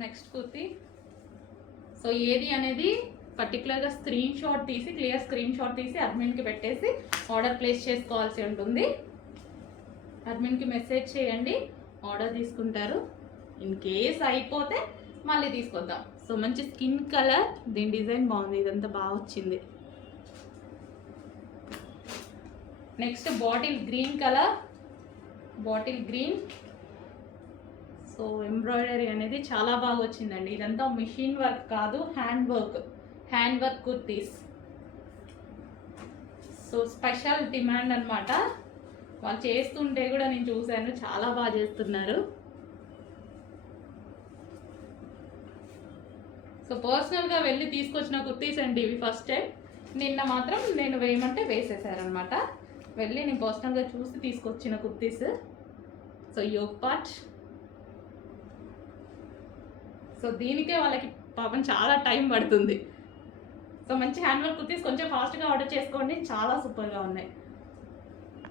Next kurti. So ఏది అనేది పర్టికులర్గా క్లియర్ స్క్రీన్ షాట్ తీసి అడ్మిన్కి పెట్టేసి ఆర్డర్ ప్లేస్ చేసుకోవాల్సి ఉంటుంది. అడ్మిన్కి మెసేజ్ చేయండి, ఆర్డర్ తీసుకుంటారు. ఇన్ కేస్ అయిపోతే మళ్ళీ తీసుకొద్దాం. సో మంచి స్కిన్ కలర్, దీని డిజైన్ బాగుంది, ఇదంతా బాగా వచ్చింది. Next bottle green colour, bottle green. So embroidery అనేది చాలా బాగా వచ్చిందండి. ఇదంతా మిషన్ వర్క్ కాదు, hand work kurtis. So special demand అనమాట. వాళ్ళు చేస్తుంటే కూడా నేను చూశాను, చాలా బాగా చేస్తున్నారు. సో పర్సనల్గా వెళ్ళి తీసుకొచ్చిన కుర్తీస్ అండి ఇవి. ఫస్ట్ టైం నిన్న మాత్రం నేను వేయమంటే వేసేసారనమాట. వెళ్ళి నేను పర్సనల్గా చూసి తీసుకొచ్చిన kurtis. So yoke part. So దీనికే వాళ్ళకి పాపం చాలా టైం పడుతుంది. సో మంచి హ్యాండ్ వర్క్ కుర్తీస్ కొంచెం ఫాస్ట్గా ఆర్డర్ చేసుకోండి, చాలా సూపర్గా ఉన్నాయి.